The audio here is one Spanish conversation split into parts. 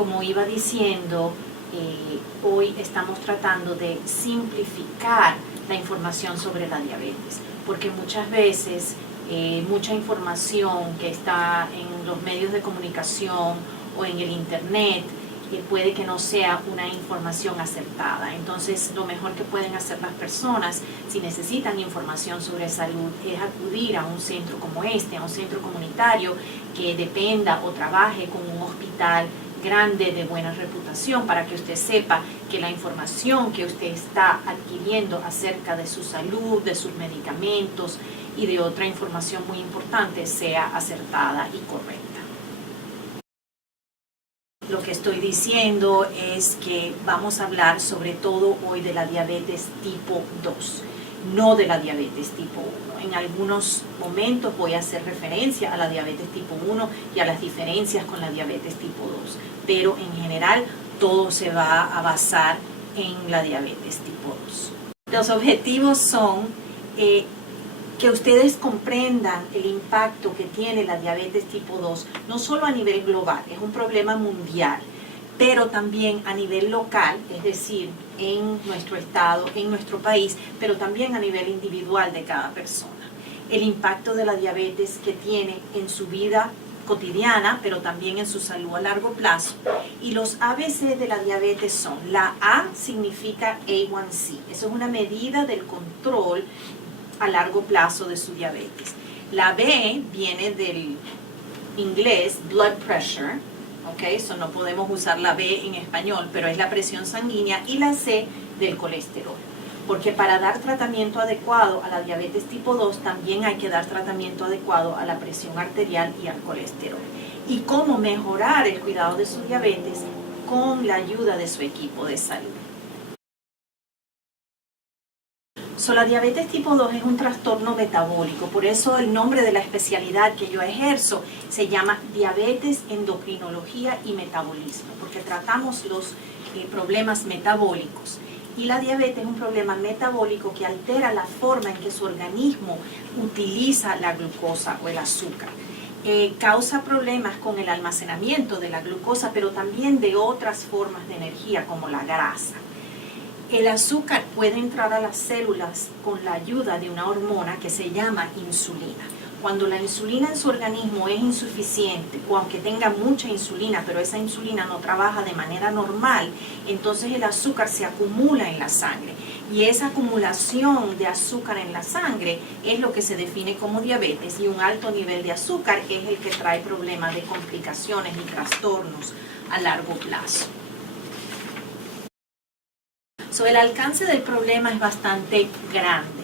Como iba diciendo, hoy estamos tratando de simplificar la información sobre la diabetes, porque muchas veces mucha información que está en los medios de comunicación o en el internet puede que no sea una información acertada. Entonces, lo mejor que pueden hacer las personas, si necesitan información sobre salud, es acudir a un centro como este, a un centro comunitario que dependa o trabaje con un hospital grande de buena reputación, para que usted sepa que la información que usted está adquiriendo acerca de su salud, de sus medicamentos y de otra información muy importante sea acertada y correcta. Lo que estoy diciendo es que vamos a hablar sobre todo hoy de la diabetes tipo 2, no de la diabetes tipo 1. En algunos momentos voy a hacer referencia a la diabetes tipo 1 y a las diferencias con la diabetes tipo 2, pero en general todo se va a basar en la diabetes tipo 2. Los objetivos son que ustedes comprendan el impacto que tiene la diabetes tipo 2, no solo a nivel global, es un problema mundial, pero también a nivel local, es decir, en nuestro estado, en nuestro país, pero también a nivel individual de cada persona. El impacto de la diabetes que tiene en su vida cotidiana, pero también en su salud a largo plazo. Y los ABC de la diabetes son: la A significa A1C, eso es una medida del control a largo plazo de su diabetes. La B viene del inglés blood pressure, ¿ok? So no podemos usar la B en español, pero es la presión sanguínea. Y la C del colesterol, porque para dar tratamiento adecuado a la diabetes tipo 2 también hay que dar tratamiento adecuado a la presión arterial y al colesterol. Y cómo mejorar el cuidado de su diabetes con la ayuda de su equipo de salud. La diabetes tipo 2 es un trastorno metabólico, por eso el nombre de la especialidad que yo ejerzo se llama diabetes, endocrinología y metabolismo, porque tratamos los problemas metabólicos. Y la diabetes es un problema metabólico que altera la forma en que su organismo utiliza la glucosa o el azúcar. Causa problemas con el almacenamiento de la glucosa, pero también de otras formas de energía como la grasa. El azúcar puede entrar a las células con la ayuda de una hormona que se llama insulina. Cuando la insulina en su organismo es insuficiente, o aunque tenga mucha insulina, pero esa insulina no trabaja de manera normal, entonces el azúcar se acumula en la sangre. Y esa acumulación de azúcar en la sangre es lo que se define como diabetes, y un alto nivel de azúcar es el que trae problemas de complicaciones y trastornos a largo plazo. El alcance del problema es bastante grande.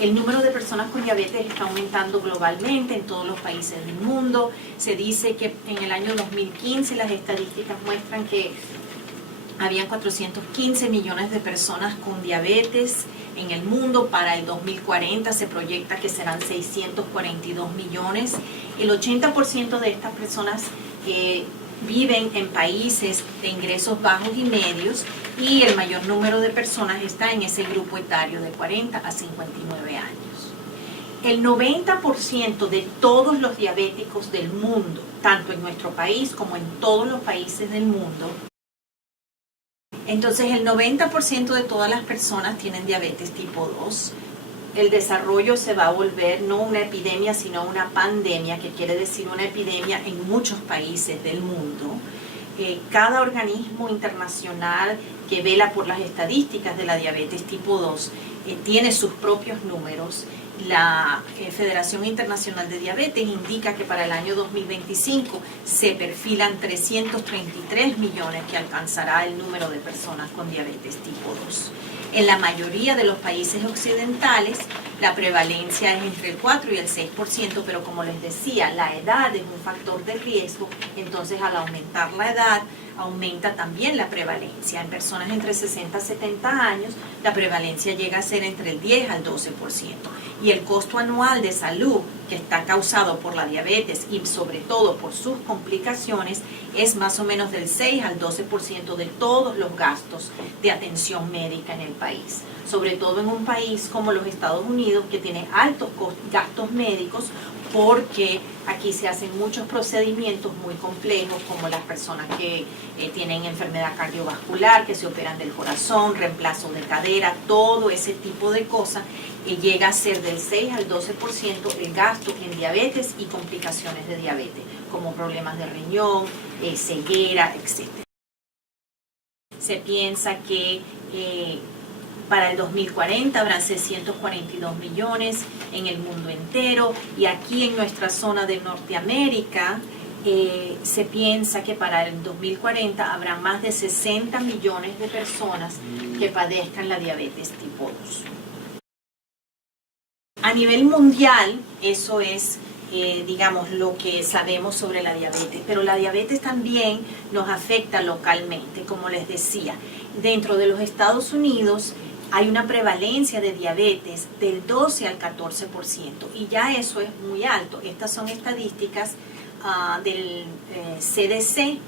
El número de personas con diabetes está aumentando globalmente en todos los países del mundo. Se dice que en el año 2015 las estadísticas muestran que habían 415 millones de personas con diabetes en el mundo. Para el 2040 se proyecta que serán 642 millones. El 80% de estas personas viven en países de ingresos bajos y medios, y el mayor número de personas está en ese grupo etario de 40 a 59 años. El 90% de todos los diabéticos del mundo, tanto en nuestro país como en todos los países del mundo, entonces el 90% de todas las personas tienen diabetes tipo 2. El desarrollo se va a volver no una epidemia, sino una pandemia, que quiere decir una epidemia en muchos países del mundo. Cada organismo internacional que vela por las estadísticas de la diabetes tipo 2 tiene sus propios números. La Federación Internacional de Diabetes indica que para el año 2025 se perfilan 333 millones que alcanzará el número de personas con diabetes tipo 2. En la mayoría de los países occidentales la prevalencia es entre el 4 y el 6%, pero como les decía, la edad es un factor de riesgo, entonces al aumentar la edad aumenta también la prevalencia. En personas entre 60 y 70 años la prevalencia llega a ser entre el 10 al 12%. Y el costo anual de salud que está causado por la diabetes y sobre todo por sus complicaciones es más o menos del 6 al 12% de todos los gastos de atención médica en el país. Sobre todo en un país como los Estados Unidos, que tiene altos gastos médicos porque aquí se hacen muchos procedimientos muy complejos, como las personas que tienen enfermedad cardiovascular, que se operan del corazón, reemplazo de cadera, todo ese tipo de cosas, llega a ser del 6 al 12% el gasto en diabetes y complicaciones de diabetes, como problemas de riñón, ceguera, etc. Se piensa que para el 2040 habrán 642 millones en el mundo entero, y aquí en nuestra zona de Norteamérica se piensa que para el 2040 habrá más de 60 millones de personas que padezcan la diabetes tipo 2. A nivel mundial, eso es digamos, lo que sabemos sobre la diabetes, pero la diabetes también nos afecta localmente, como les decía. Dentro de los Estados Unidos hay una prevalencia de diabetes del 12 al 14%, y ya eso es muy alto. Estas son estadísticas del CDC,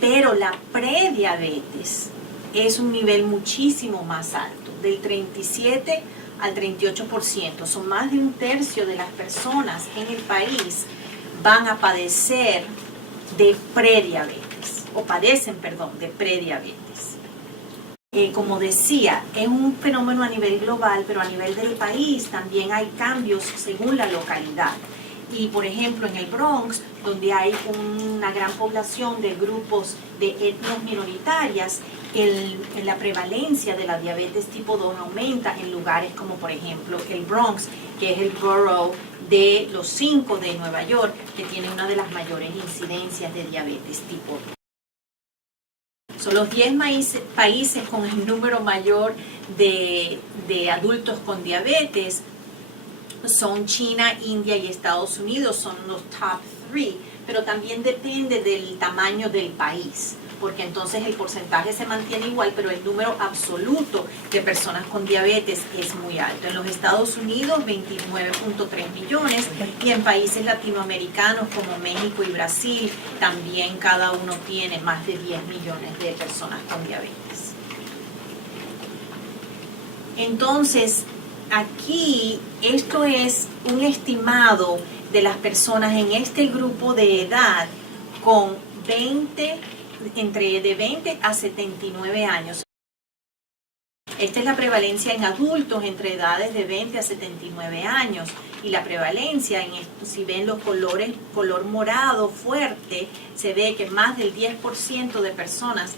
pero la prediabetes es un nivel muchísimo más alto, del 37 al 38%. Son más de un tercio de las personas en el país van a padecer de prediabetes, o padecen, perdón, de prediabetes. Como decía, es un fenómeno a nivel global, pero a nivel del país también hay cambios según la localidad. Y por ejemplo en el Bronx, donde hay una gran población de grupos de etnias minoritarias, la prevalencia de la diabetes tipo 2 aumenta en lugares como por ejemplo el Bronx, que es el borough de los 5 de Nueva York, que tiene una de las mayores incidencias de diabetes tipo 2. Son los 10 países con el número mayor de adultos con diabetes. Son China, India y Estados Unidos, son los top 3, pero también depende del tamaño del país, porque entonces el porcentaje se mantiene igual, pero el número absoluto de personas con diabetes es muy alto. En los Estados Unidos, 29.3 millones, y en países latinoamericanos como México y Brasil, también cada uno tiene más de 10 millones de personas con diabetes. Entonces, aquí esto es un estimado de las personas en este grupo de edad con entre de 20 a 79 años. Esta es la prevalencia en adultos entre edades de 20 a 79 años, y la prevalencia, si ven los colores, color morado fuerte, se ve que más del 10% de personas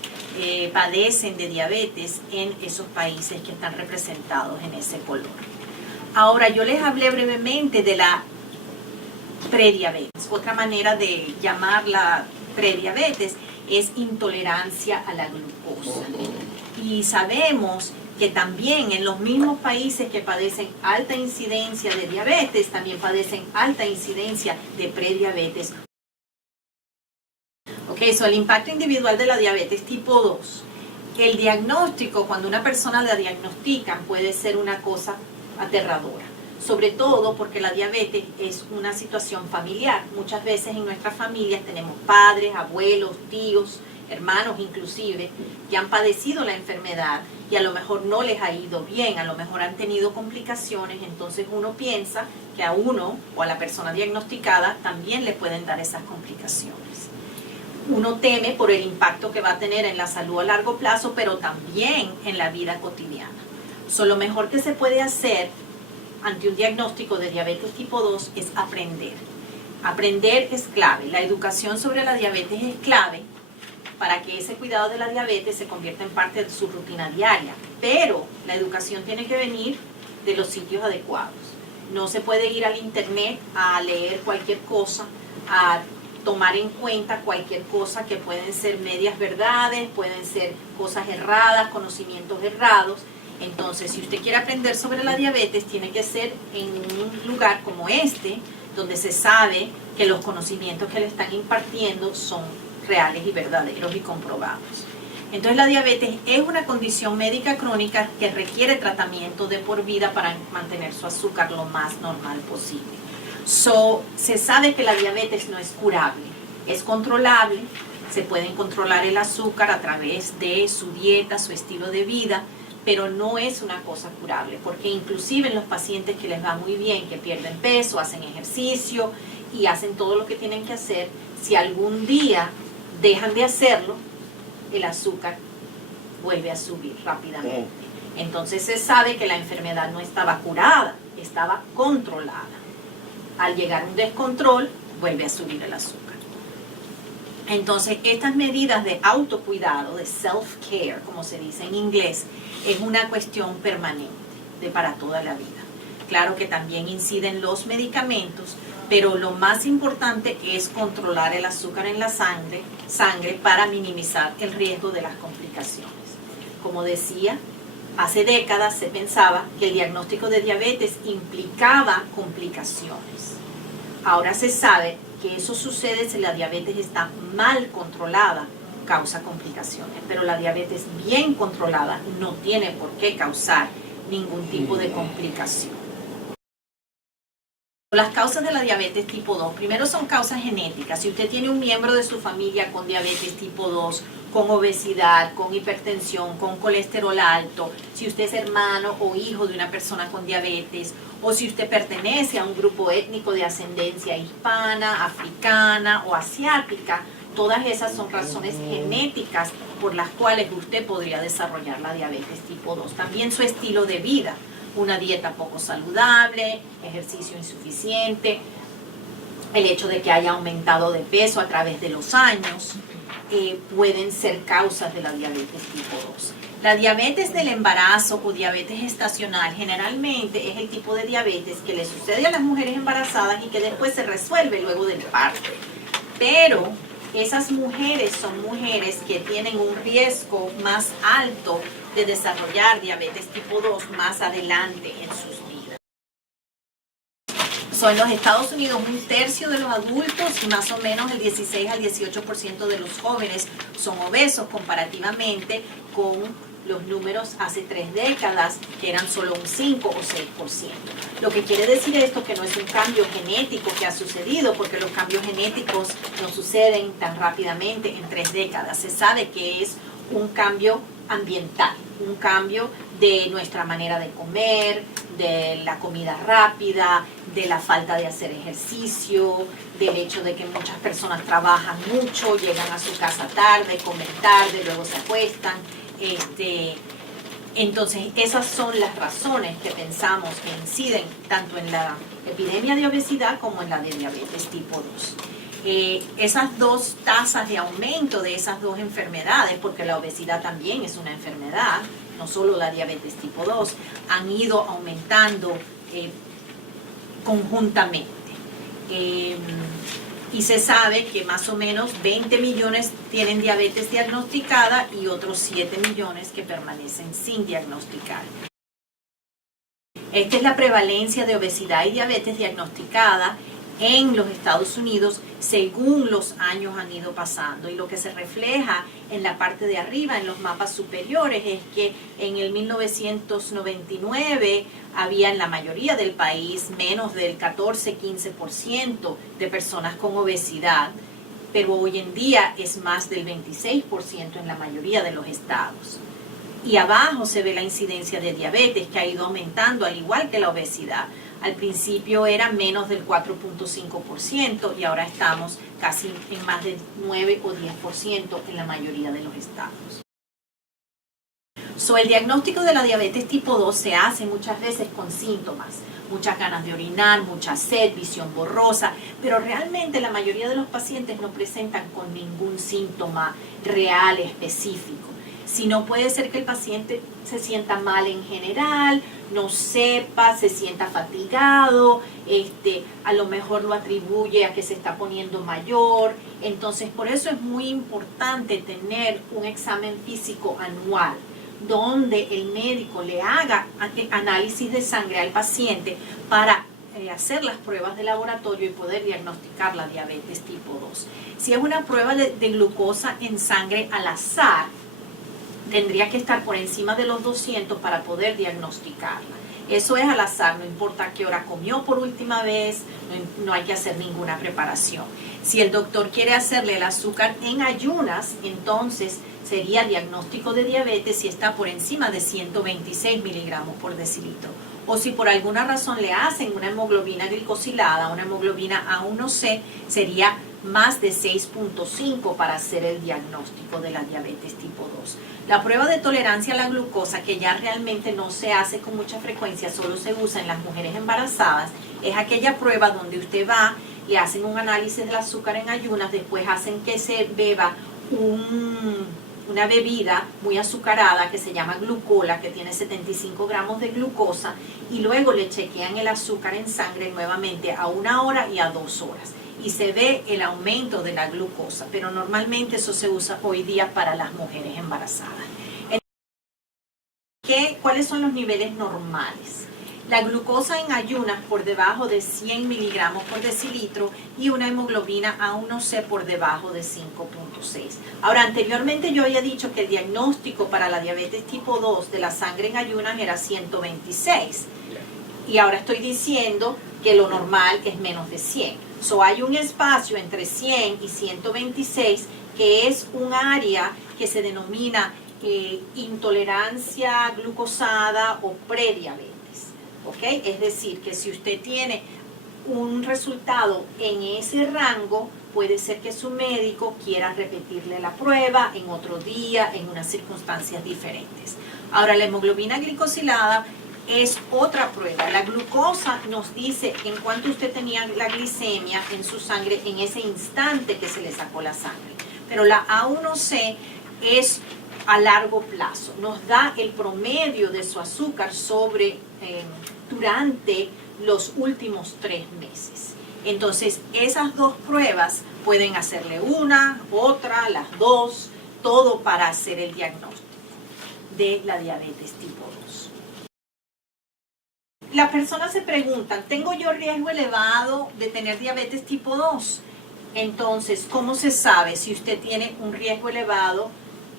padecen de diabetes en esos países que están representados en ese color. Ahora, yo les hablé brevemente de la prediabetes. Otra manera de llamarla prediabetes es intolerancia a la glucosa. Y sabemos que también en los mismos países que padecen alta incidencia de diabetes, también padecen alta incidencia de prediabetes. Ok, el impacto individual de la diabetes tipo 2. El diagnóstico, cuando una persona la diagnostican, puede ser una cosa aterradora. Sobre todo porque la diabetes es una situación familiar. Muchas veces en nuestras familias tenemos padres, abuelos, tíos, hermanos inclusive, que han padecido la enfermedad y a lo mejor no les ha ido bien, a lo mejor han tenido complicaciones. Entonces uno piensa que a uno o a la persona diagnosticada también le pueden dar esas complicaciones. Uno teme por el impacto que va a tener en la salud a largo plazo, pero también en la vida cotidiana. Lo mejor que se puede hacer ante un diagnóstico de diabetes tipo 2 es aprender. Aprender es clave. La educación sobre la diabetes es clave para que ese cuidado de la diabetes se convierta en parte de su rutina diaria. Pero la educación tiene que venir de los sitios adecuados. No se puede ir al internet a leer cualquier cosa, a tomar en cuenta cualquier cosa, que pueden ser medias verdades, pueden ser cosas erradas, conocimientos errados. Entonces, si usted quiere aprender sobre la diabetes, tiene que ser en un lugar como este, donde se sabe que los conocimientos que le están impartiendo son reales y verdaderos y comprobados. Entonces, la diabetes es una condición médica crónica que requiere tratamiento de por vida para mantener su azúcar lo más normal posible. Se sabe que la diabetes no es curable, es controlable. Se pueden controlar el azúcar a través de su dieta, su estilo de vida, pero no es una cosa curable, porque inclusive en los pacientes que les va muy bien, que pierden peso, hacen ejercicio y hacen todo lo que tienen que hacer, si algún día dejan de hacerlo, el azúcar vuelve a subir rápidamente. Entonces se sabe que la enfermedad no estaba curada, estaba controlada. Al llegar a un descontrol, vuelve a subir el azúcar. Entonces, estas medidas de autocuidado, de self-care, como se dice en inglés, es una cuestión permanente, para toda la vida. Claro que también inciden los medicamentos, pero lo más importante es controlar el azúcar en la sangre para minimizar el riesgo de las complicaciones. Como decía, hace décadas se pensaba que el diagnóstico de diabetes implicaba complicaciones. Ahora se sabe que eso sucede si la diabetes está mal controlada, causa complicaciones, pero la diabetes bien controlada no tiene por qué causar ningún tipo de complicación. Las causas de la diabetes tipo 2, primero son causas genéticas. Si usted tiene un miembro de su familia con diabetes tipo 2, con obesidad, con hipertensión, con colesterol alto, si usted es hermano o hijo de una persona con diabetes, o si usted pertenece a un grupo étnico de ascendencia hispana, africana o asiática, todas esas son razones genéticas por las cuales usted podría desarrollar la diabetes tipo 2. También su estilo de vida, una dieta poco saludable, ejercicio insuficiente, el hecho de que haya aumentado de peso a través de los años, pueden ser causas de la diabetes tipo 2. La diabetes del embarazo o diabetes gestacional generalmente es el tipo de diabetes que le sucede a las mujeres embarazadas y que después se resuelve luego del parto. Pero esas mujeres son mujeres que tienen un riesgo más alto de desarrollar diabetes tipo 2 más adelante en sus vidas. En los Estados Unidos, 1/3 de los adultos y más o menos el 16 al 18% de los jóvenes son obesos comparativamente con los números hace 3 décadas, que eran solo un 5 o 6%. Lo que quiere decir esto que no es un cambio genético que ha sucedido, porque los cambios genéticos no suceden tan rápidamente en 3 décadas. Se sabe que es un cambio ambiental, un cambio de nuestra manera de comer, de la comida rápida, de la falta de hacer ejercicio, del hecho de que muchas personas trabajan mucho, llegan a su casa tarde, comen tarde, luego se acuestan. Entonces, esas son las razones que pensamos que inciden tanto en la epidemia de obesidad como en la de diabetes tipo 2. Esas dos tasas de aumento de esas dos enfermedades, porque la obesidad también es una enfermedad, no solo la diabetes tipo 2, han ido aumentando conjuntamente. Y se sabe que más o menos 20 millones tienen diabetes diagnosticada y otros 7 millones que permanecen sin diagnosticar. Esta es la prevalencia de obesidad y diabetes diagnosticada en los Estados Unidos según los años han ido pasando, y lo que se refleja en la parte de arriba, en los mapas superiores, es que en el 1999 había en la mayoría del país menos del 14-15% de personas con obesidad, pero hoy en día es más del 26% en la mayoría de los estados. Y abajo se ve la incidencia de diabetes, que ha ido aumentando al igual que la obesidad. Al principio era menos del 4.5% y ahora estamos casi en más del 9 o 10% en la mayoría de los estados. El diagnóstico de la diabetes tipo 2 se hace muchas veces con síntomas, muchas ganas de orinar, mucha sed, visión borrosa, pero realmente la mayoría de los pacientes no presentan con ningún síntoma real específico. Si no, puede ser que el paciente se sienta mal en general, no sepa, se sienta fatigado, a lo mejor lo atribuye a que se está poniendo mayor. Entonces, por eso es muy importante tener un examen físico anual, donde el médico le haga análisis de sangre al paciente para hacer las pruebas de laboratorio y poder diagnosticar la diabetes tipo 2. Si es una prueba de glucosa en sangre al azar, tendría que estar por encima de los 200 para poder diagnosticarla. Eso es al azar, no importa a qué hora comió por última vez, no hay que hacer ninguna preparación. Si el doctor quiere hacerle el azúcar en ayunas, entonces sería diagnóstico de diabetes si está por encima de 126 miligramos por decilitro. O si por alguna razón le hacen una hemoglobina glicosilada, una hemoglobina A1C, sería más de 6.5 para hacer el diagnóstico de la diabetes tipo 2. La prueba de tolerancia a la glucosa, que ya realmente no se hace con mucha frecuencia, solo se usa en las mujeres embarazadas, es aquella prueba donde usted va, le hacen un análisis del azúcar en ayunas, después hacen que se beba una bebida muy azucarada que se llama glucola, que tiene 75 gramos de glucosa, y luego le chequean el azúcar en sangre nuevamente a 1 hora y a 2 horas. Y se ve el aumento de la glucosa, pero normalmente eso se usa hoy día para las mujeres embarazadas. ¿Cuáles son los niveles normales? La glucosa en ayunas por debajo de 100 miligramos por decilitro y una hemoglobina A1C por debajo de 5.6. Ahora, anteriormente yo había dicho que el diagnóstico para la diabetes tipo 2 de la sangre en ayunas era 126. Y ahora estoy diciendo que lo normal es menos de 100. Hay un espacio entre 100 y 126 que es un área que se denomina intolerancia glucosada o prediabetes. ¿Okay? Es decir, que si usted tiene un resultado en ese rango, puede ser que su médico quiera repetirle la prueba en otro día, en unas circunstancias diferentes. Ahora, la hemoglobina glicosilada es otra prueba. La glucosa nos dice en cuánto usted tenía la glicemia en su sangre en ese instante que se le sacó la sangre. Pero la A1C es a largo plazo. Nos da el promedio de su azúcar durante los últimos 3 meses. Entonces, esas dos pruebas pueden hacerle una, otra, las dos, todo para hacer el diagnóstico de la diabetes tipo 2. Las personas se preguntan, ¿tengo yo riesgo elevado de tener diabetes tipo 2? Entonces, ¿cómo se sabe si usted tiene un riesgo elevado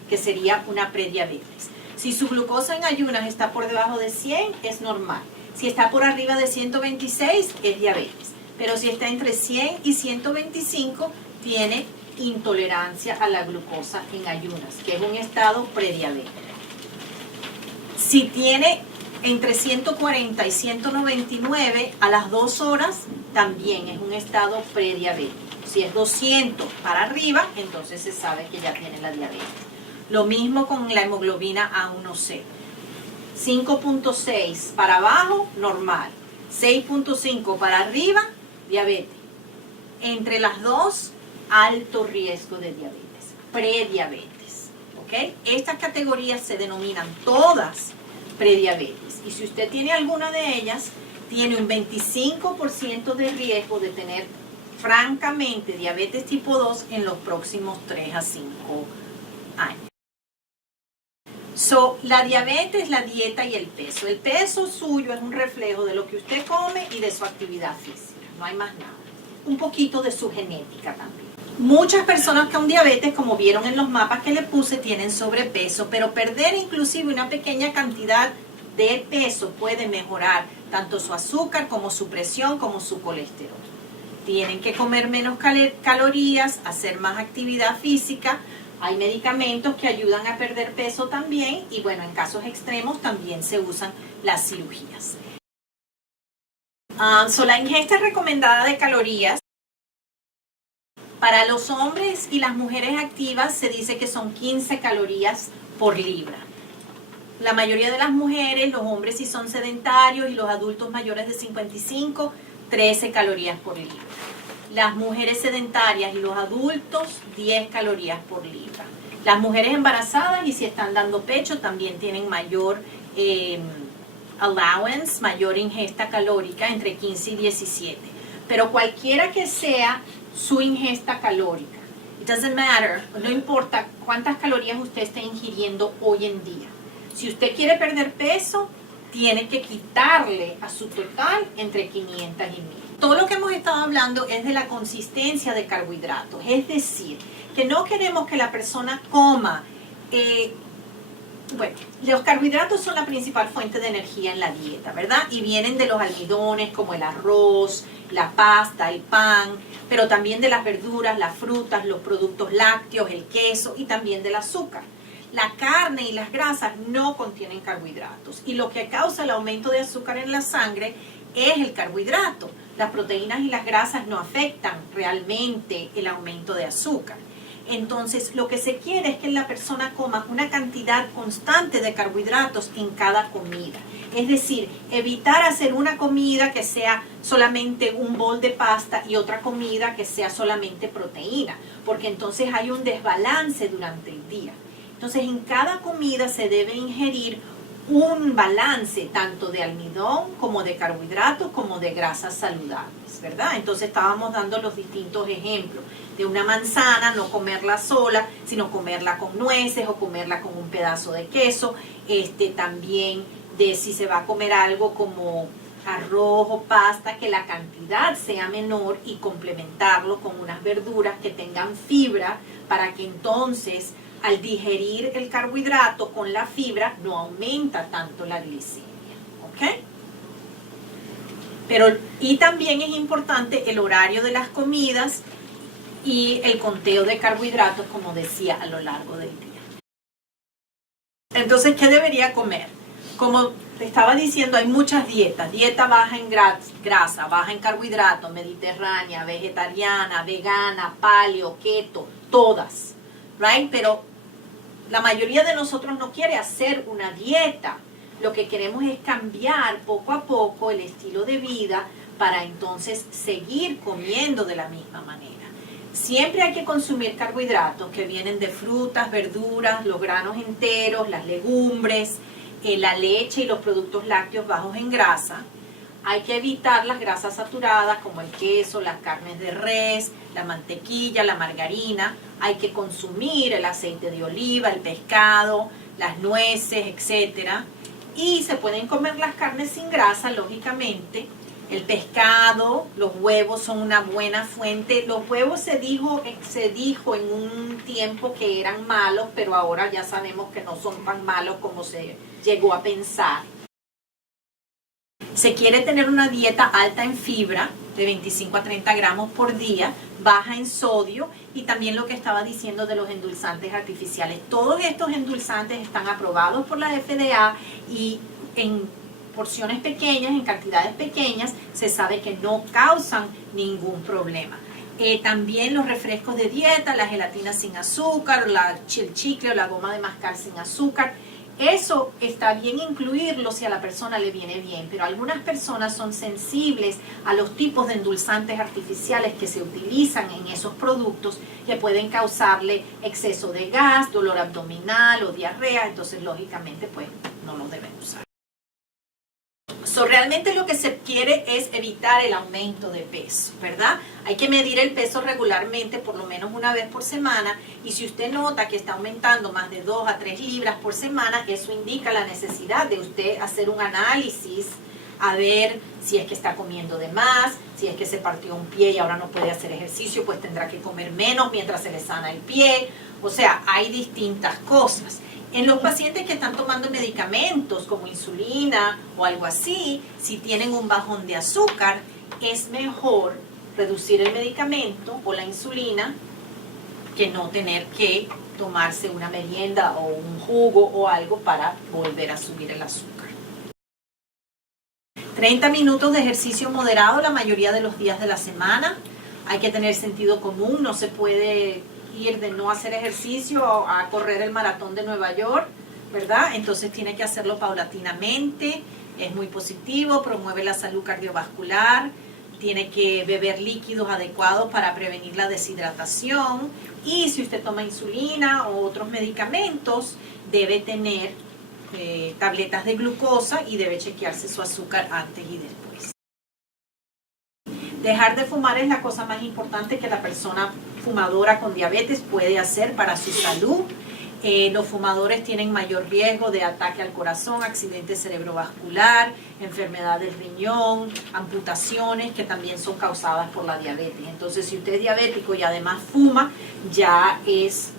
que sería una prediabetes? Si su glucosa en ayunas está por debajo de 100, es normal. Si está por arriba de 126, es diabetes. Pero si está entre 100 y 125, tiene intolerancia a la glucosa en ayunas, que es un estado prediabético. Si tiene entre 140 y 199 a las 2 horas, también es un estado prediabético. Si es 200 para arriba, entonces se sabe que ya tiene la diabetes. Lo mismo con la hemoglobina A1C. 5.6 para abajo, normal. 6.5 para arriba, diabetes. Entre las dos, alto riesgo de diabetes, prediabetes. ¿Okay? Estas categorías se denominan todas prediabetes. Y si usted tiene alguna de ellas, tiene un 25% de riesgo de tener, francamente, diabetes tipo 2 en los próximos 3 a 5 años. La diabetes, la dieta y el peso. El peso suyo es un reflejo de lo que usted come y de su actividad física. No hay más nada. Un poquito de su genética también. Muchas personas con diabetes, como vieron en los mapas que le puse, tienen sobrepeso, pero perder inclusive una pequeña cantidad de peso puede mejorar tanto su azúcar como su presión como su colesterol. Tienen que comer menos calorías, hacer más actividad física. Hay medicamentos que ayudan a perder peso también y bueno, en casos extremos también se usan las cirugías. La ingesta recomendada de calorías para los hombres y las mujeres activas se dice que son 15 calorías por libra. La mayoría de las mujeres, los hombres si son sedentarios y los adultos mayores de 55, 13 calorías por libra. Las mujeres sedentarias y los adultos, 10 calorías por libra. Las mujeres embarazadas y si están dando pecho también tienen mayor allowance, mayor ingesta calórica, entre 15 y 17. Pero cualquiera que sea su ingesta calórica, it doesn't matter, no importa cuántas calorías usted esté ingiriendo hoy en día. Si usted quiere perder peso, tiene que quitarle a su total entre 500 y 1000. Todo lo que hemos estado hablando es de la consistencia de carbohidratos, es decir, que no queremos que la persona coma Bueno, los carbohidratos son la principal fuente de energía en la dieta, ¿verdad? Y vienen de los almidones como el arroz, la pasta, el pan, pero también de las verduras, las frutas, los productos lácteos, el queso y también del azúcar. La carne y las grasas no contienen carbohidratos y lo que causa el aumento de azúcar en la sangre es el carbohidrato. Las proteínas y las grasas no afectan realmente el aumento de azúcar. Entonces, lo que se quiere es que la persona coma una cantidad constante de carbohidratos en cada comida. Es decir, evitar hacer una comida que sea solamente un bol de pasta y otra comida que sea solamente proteína, porque entonces hay un desbalance durante el día. Entonces, en cada comida se debe ingerir un balance tanto de almidón como de carbohidratos como de grasas saludables, ¿verdad? Entonces estábamos dando los distintos ejemplos de una manzana, no comerla sola, sino comerla con nueces o comerla con un pedazo de queso, también de si se va a comer algo como arroz o pasta, que la cantidad sea menor y complementarlo con unas verduras que tengan fibra para que entonces al digerir el carbohidrato con la fibra no aumenta tanto la glicemia, ¿ok? Y también es importante el horario de las comidas y el conteo de carbohidratos, como decía, a lo largo del día. Entonces, ¿qué debería comer? Como te estaba diciendo, hay muchas dietas. Dieta baja en grasa, baja en carbohidratos, mediterránea, vegetariana, vegana, paleo, keto, todas, ¿right? Pero la mayoría de nosotros no quiere hacer una dieta. Lo que queremos es cambiar poco a poco el estilo de vida para entonces seguir comiendo de la misma manera. Siempre hay que consumir carbohidratos que vienen de frutas, verduras, los granos enteros, las legumbres, la leche y los productos lácteos bajos en grasa. Hay que evitar las grasas saturadas como el queso, las carnes de res, la mantequilla, la margarina. Hay que consumir el aceite de oliva, el pescado, las nueces, etc. Y se pueden comer las carnes sin grasa, lógicamente. El pescado, los huevos son una buena fuente. Los huevos se dijo en un tiempo que eran malos, pero ahora ya sabemos que no son tan malos como se llegó a pensar. Se quiere tener una dieta alta en fibra, de 25 a 30 gramos por día, baja en sodio y también lo que estaba diciendo de los endulzantes artificiales. Todos estos endulzantes están aprobados por la FDA y en porciones pequeñas, en cantidades pequeñas, se sabe que no causan ningún problema. También los refrescos de dieta, la gelatina sin azúcar, el chicle o la goma de mascar sin azúcar. Eso está bien incluirlo si a la persona le viene bien, pero algunas personas son sensibles a los tipos de endulzantes artificiales que se utilizan en esos productos que pueden causarle exceso de gas, dolor abdominal o diarrea, entonces lógicamente pues no los deben usar. Realmente lo que se quiere es evitar el aumento de peso, ¿verdad? Hay que medir el peso regularmente, por lo menos una vez por semana, y si usted nota que está aumentando más de 2 a 3 libras por semana, eso indica la necesidad de usted hacer un análisis a ver si es que está comiendo de más, si es que se partió un pie y ahora no puede hacer ejercicio, pues tendrá que comer menos mientras se le sana el pie. O sea, hay distintas cosas. En los pacientes que están tomando medicamentos como insulina o algo así, si tienen un bajón de azúcar, es mejor reducir el medicamento o la insulina que no tener que tomarse una merienda o un jugo o algo para volver a subir el azúcar. 30 minutos de ejercicio moderado la mayoría de los días de la semana. Hay que tener sentido común, no se puede ir de no hacer ejercicio a correr el maratón de Nueva York, ¿verdad? Entonces tiene que hacerlo paulatinamente, es muy positivo, promueve la salud cardiovascular, tiene que beber líquidos adecuados para prevenir la deshidratación y si usted toma insulina o otros medicamentos, debe tener tabletas de glucosa y debe chequearse su azúcar antes y después. Dejar de fumar es la cosa más importante que la persona fumadora con diabetes puede hacer para su salud. Los fumadores tienen mayor riesgo de ataque al corazón, accidente cerebrovascular, enfermedad del riñón, amputaciones que también son causadas por la diabetes. Entonces, si usted es diabético y además fuma, ya es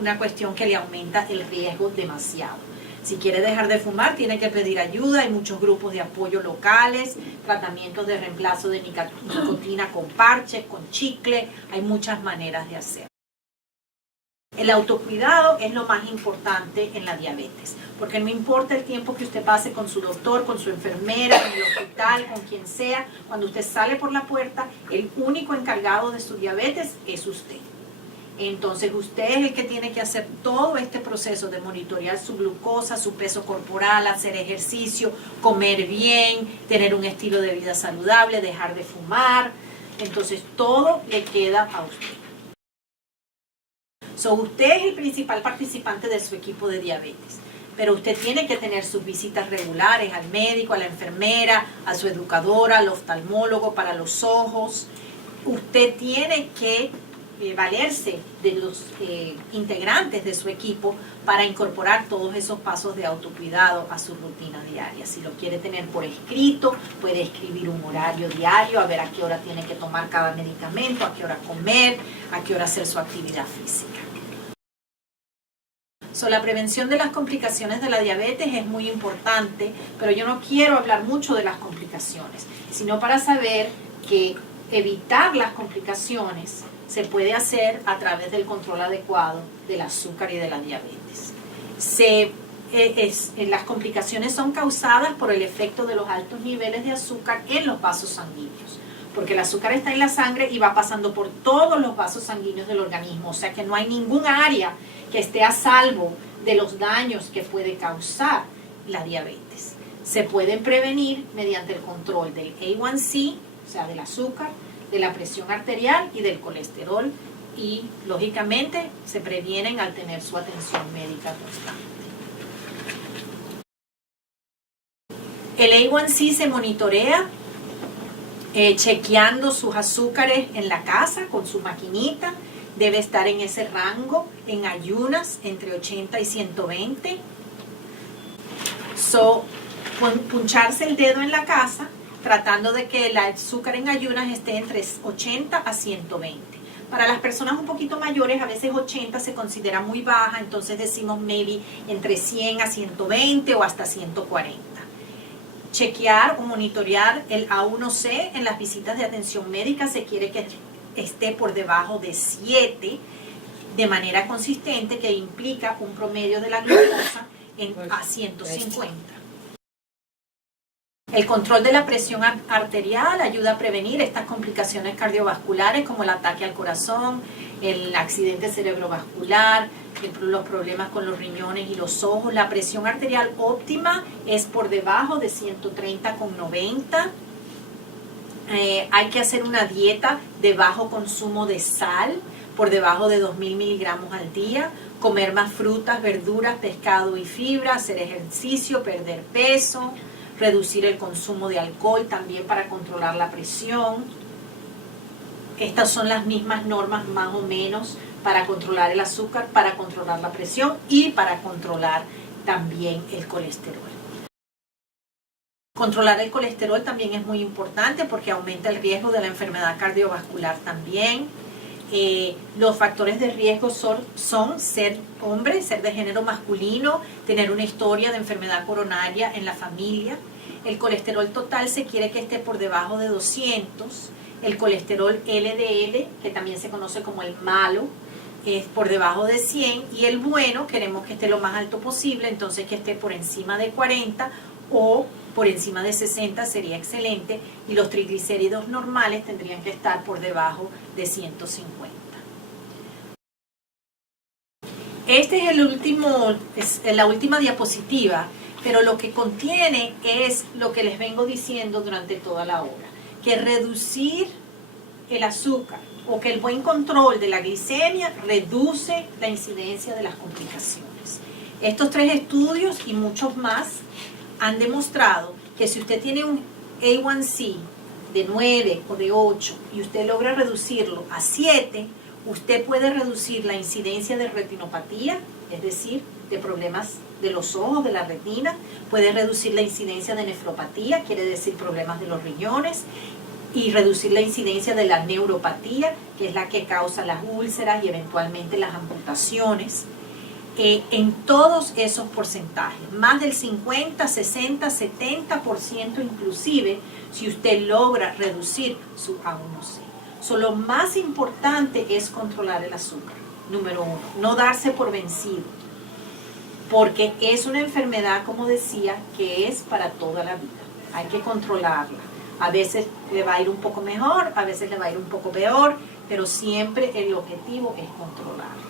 una cuestión que le aumenta el riesgo demasiado. Si quiere dejar de fumar, tiene que pedir ayuda. Hay muchos grupos de apoyo locales, tratamientos de reemplazo de nicotina con parches, con chicle. Hay muchas maneras de hacerlo. El autocuidado es lo más importante en la diabetes, porque no importa el tiempo que usted pase con su doctor, con su enfermera, en el hospital, con quien sea, cuando usted sale por la puerta, el único encargado de su diabetes es usted. Entonces usted es el que tiene que hacer todo este proceso de monitorear su glucosa, su peso corporal, hacer ejercicio, comer bien, tener un estilo de vida saludable, dejar de fumar. Entonces todo le queda a usted. Usted es el principal participante de su equipo de diabetes, pero usted tiene que tener sus visitas regulares al médico, a la enfermera, a su educadora, al oftalmólogo para los ojos. Usted tiene que valerse de los integrantes de su equipo para incorporar todos esos pasos de autocuidado a su rutina diaria. Si lo quiere tener por escrito, puede escribir un horario diario, a ver a qué hora tiene que tomar cada medicamento, a qué hora comer, a qué hora hacer su actividad física. La prevención de las complicaciones de la diabetes es muy importante, pero yo no quiero hablar mucho de las complicaciones, sino para saber que evitar las complicaciones se puede hacer a través del control adecuado del azúcar y de la diabetes. Las complicaciones son causadas por el efecto de los altos niveles de azúcar en los vasos sanguíneos, porque el azúcar está en la sangre y va pasando por todos los vasos sanguíneos del organismo, o sea que no hay ningún área que esté a salvo de los daños que puede causar la diabetes. Se pueden prevenir mediante el control del A1C, o sea, del azúcar, de la presión arterial y del colesterol, y lógicamente se previenen al tener su atención médica constante. El A1C se monitorea chequeando sus azúcares en la casa con su maquinita. Debe estar en ese rango en ayunas entre 80 y 120. Puncharse el dedo en la casa tratando de que el azúcar en ayunas esté entre 80 a 120. Para las personas un poquito mayores, a veces 80 se considera muy baja, entonces decimos maybe entre 100 a 120 o hasta 140. Chequear o monitorear el A1C en las visitas de atención médica se quiere que esté por debajo de 7 de manera consistente, que implica un promedio de la glucosa a 150. El control de la presión arterial ayuda a prevenir estas complicaciones cardiovasculares como el ataque al corazón, el accidente cerebrovascular, los problemas con los riñones y los ojos. La presión arterial óptima es por debajo de 130/90. Hay que hacer una dieta de bajo consumo de sal, por debajo de 2000 miligramos al día, comer más frutas, verduras, pescado y fibra, hacer ejercicio, perder peso, reducir el consumo de alcohol también para controlar la presión. Estas son las mismas normas más o menos para controlar el azúcar, para controlar la presión y para controlar también el colesterol. Controlar el colesterol también es muy importante porque aumenta el riesgo de la enfermedad cardiovascular también. Los factores de riesgo son ser hombre, ser de género masculino, tener una historia de enfermedad coronaria en la familia. El colesterol total se quiere que esté por debajo de 200. El colesterol LDL, que también se conoce como el malo, es por debajo de 100. Y el bueno queremos que esté lo más alto posible, entonces que esté por encima de 40 o por encima de 60 sería excelente, y los triglicéridos normales tendrían que estar por debajo de 150. Este es la última diapositiva, pero lo que contiene es lo que les vengo diciendo durante toda la hora, que reducir el azúcar o que el buen control de la glicemia reduce la incidencia de las complicaciones. Estos 3 estudios y muchos más han demostrado que si usted tiene un A1C de 9 o de 8 y usted logra reducirlo a 7, usted puede reducir la incidencia de retinopatía, es decir, de problemas de los ojos, de la retina, puede reducir la incidencia de nefropatía, quiere decir problemas de los riñones, y reducir la incidencia de la neuropatía, que es la que causa las úlceras y eventualmente las amputaciones. En todos esos porcentajes, más del 50, 60, 70% inclusive, si usted logra reducir su A1C. Lo más importante es controlar el azúcar, número 1, no darse por vencido, porque es una enfermedad, como decía, que es para toda la vida, hay que controlarla. A veces le va a ir un poco mejor, a veces le va a ir un poco peor, pero siempre el objetivo es controlarla.